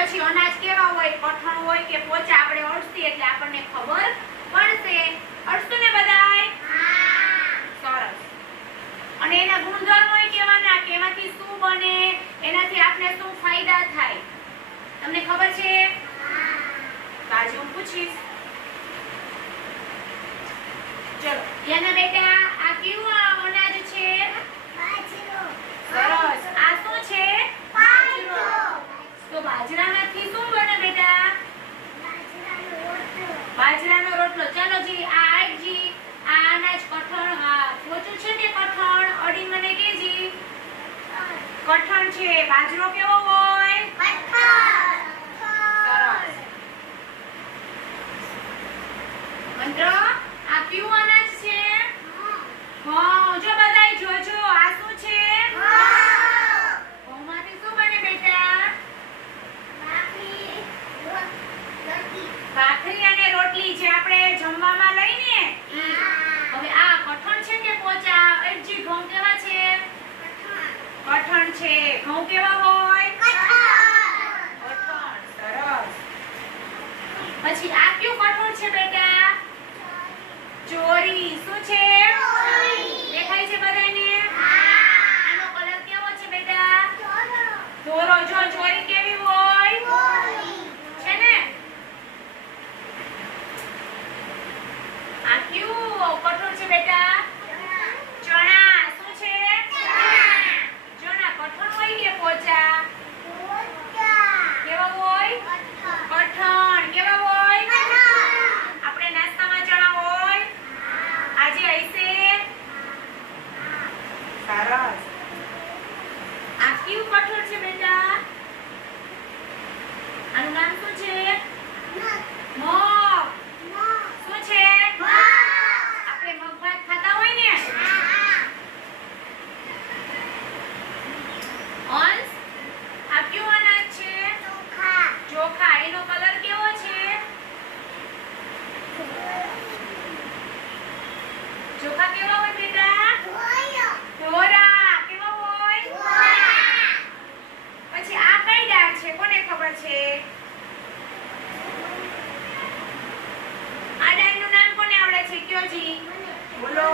પછી અનાજ કેવા હોય, કઠણ હોય કે પોચા, આપણે અડસી એટલે આપણને ખબર પડશે. અડસું ને બધાય? સરસ. અને એના ગુણધર્મો કેવાના, કેમાંથી શું બને, એનાથી આપણે શું ફાયદા થાય, તમને ખબર છે? આજે હું પૂછીશ. ચલો યાના બેટા, આ કેવું અનાજ છે? બાજરો. સરસ. આ શું છે? બાજરો. તો બાજરામાંથી શું બને બેટા? બાજરાનો રોટલો. ચાલો જી, આ જી, આ અનાજ કઠણ, આ પોચું છે કે કઠણ? અડી મને કેજી. કઠણ છે. બાજરો કેવો હોય? કઠણ. સરસ. મંત્ર, આ કયું અનાજ છે? હા, જો બધાય જોજો, આ શું છે? ઘઉંમાંથી શું બને બેટા? ભાખરી અને રોટલી જે આપણે જમવામાં લઈને. હવે આ કઠણ છે કે પોચા? અરજી, ઘઉં કેવા છે? કઠણ છે. ઘઉં કેવા હોય? કઠણ. સરસ. પછી આ કયું કઠોળ છે બેટા? ચોરી. શું છે? દેખાય છે બધાને? આનો કલર કેવો છે બેટા? ધોરો. જો ચોરી કેવી હોય? છે ને? આ કયું કઠોળ છે બેટા? ચણા. શું છે? ચણા. કઠણ હોય કે પોચા? કેવા હોય? કઠણ. કેવા હોય? આપણે નાસ્તામાં ચણા હોય? આજે હશે? સરસ. આ કયું કઠોળ છે બેટા? આનું નામ શું છે? મગ. શું છે? આપણે મગ ભાત ખાતા હોય ને? અંશ, આ કયું અનાજ છે? ચોખા. એનો કલર કેવો છે? ચોખા કેવા હોય બેટા? ધોરા. કેવા હોય? પછી આ કઈ દાળ છે? કોને ખબર છે? આ દાળનું નામ કોને આવડે છે? કયો જી? બોલો.